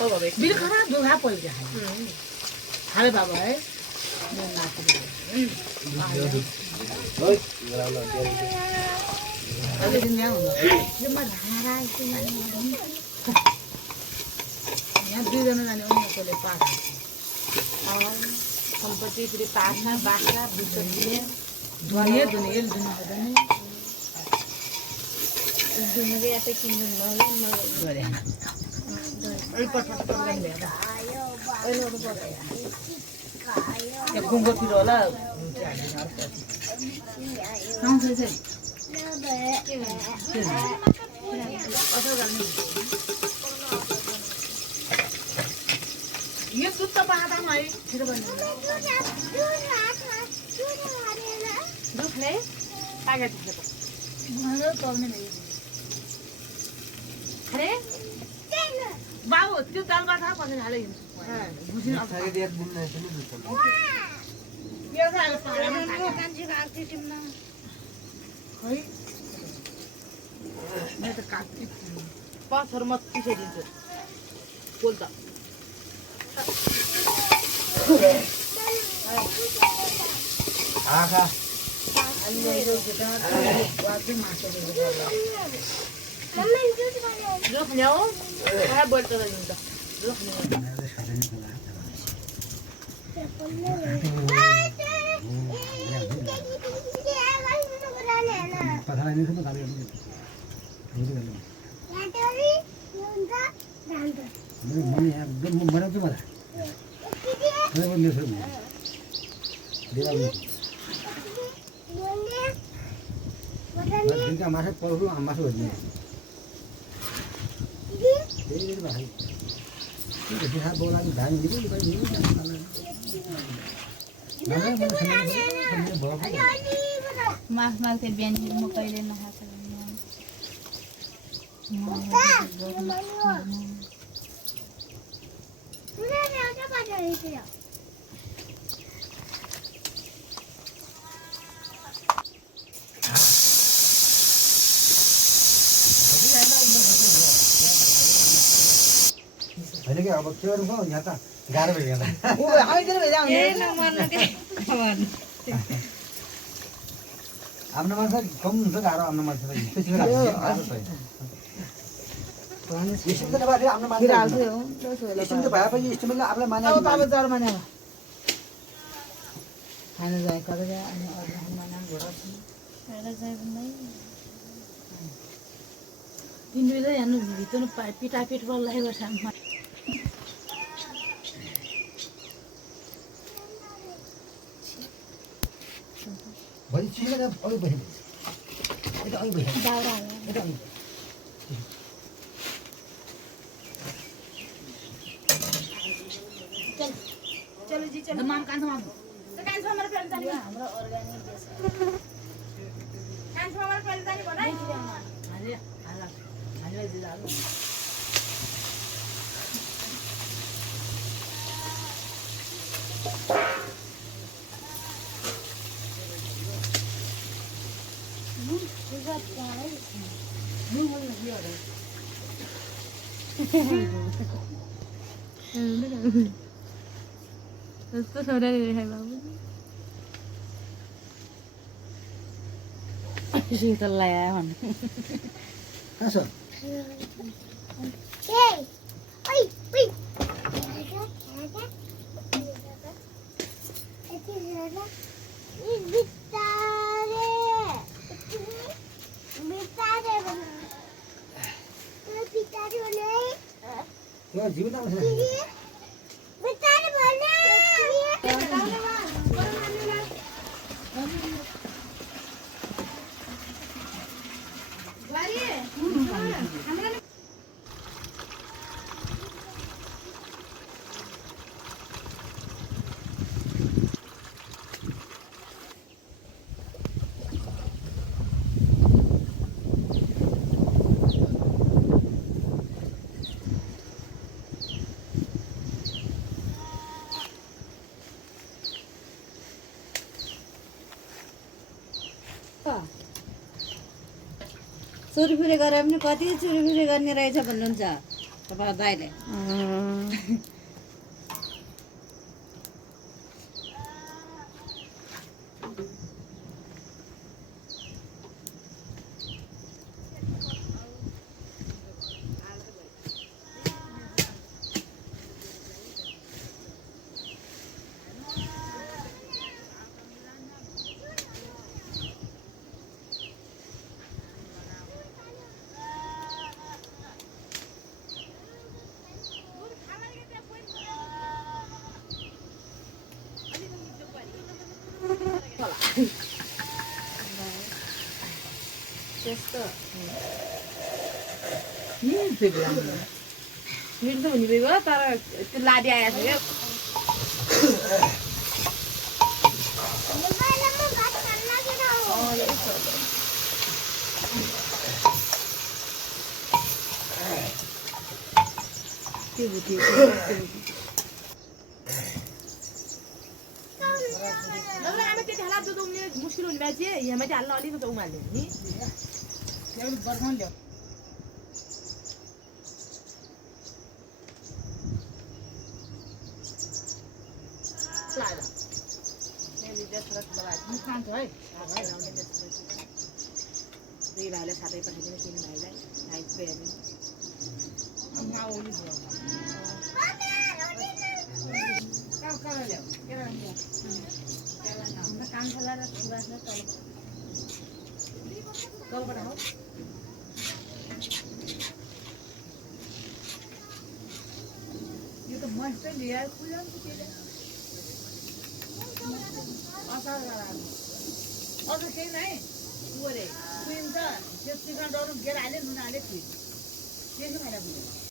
bill खरा दुहा पल जा हाले बाबा है अरे दिन यहाँ यो म धारा यहाँ दुईजना जाने हो कसले पास सम्पत्ति फेरि पास्ना बाख्रा बिचले दुनिया दुनिया दुनिया हुँदैन दुनियाले यातै किन्नु भयो गरे अरे पटपट गर्न भ्यादा अहिले अरु बगायो यो गुङ्गोतिर होला आउँछ चाहिँ यो दुध त बादामा है छिटो बन्नु दुधले पाकेट दिएको मलाई पर्ने नै अरे बाबु त्यो दाल बाटा कसले हाले बुझिन अब खाइ दिए दिन नै पनि दुध यो त अहिले पारामा कान्छी काट्थे टिममा खै म त काट्थे पत्थर म पिसाइदिन्छु बोल त आहा अहिले यो जुटा वाजि माछा दिएको जो खाऊ काय बोलतो तुमचा जो माछा पढ्नु मासु भन्ने मास मार्के बिहान म कहिले नखाएको होइन कि अब के गर्नु भयो यहाँ त गाह्रो भयो यहाँ आफ्नो मान्छे कम हुन्छ गाह्रो आफ्नो मान्छे भएपछि स्टिमरले आफूलाई माने खाना जाए कता जाए अनि अरू माना घोडा तीन बजे हेर्नु भित्र पिटापिट बल्लाई बस्छ भोलि चिनेर अघि बस्यो यता अघि बस्यो यता अघि चलो जी चलो माम कान्छ माम तो कान्छ हाम्रो प्लान जाने हाम्रो अर्गानिक देश कान्छ हाम्रो प्लान जाने भनाइ हाले हाला हाले दिलालो जस्तो छोरा देखाइ बाबु शीतल लाया भन्नु कहाँ छ यो जीवन आउँछ चोरीफुरी गरे पनि कति चोरीफुरी गर्ने रहेछ भन्नुहुन्छ तपाईँ दाइले त्यस्तो मिल्छ हुने भयो तर त्यो लाडी आएको थियो आमा त्यति हाल्दा दुध उम्लिने मुस्किल हुने बाजे यहाँ माथि हाल्न अलिकति उमाल्यो नि बर्खाउनु ल्याऊ खान्छ है दुई भाइलाई साथै पठाइदिनु तिन भाइलाई भाइ पुऱ्याइदिनु यो त मस्त ल्याएर खुल्यो अझ केही नै कुहिन्छ त्यो चिकन डरु गेर हाल्यो नुन हाल्यो खुइ त्यसो खाएर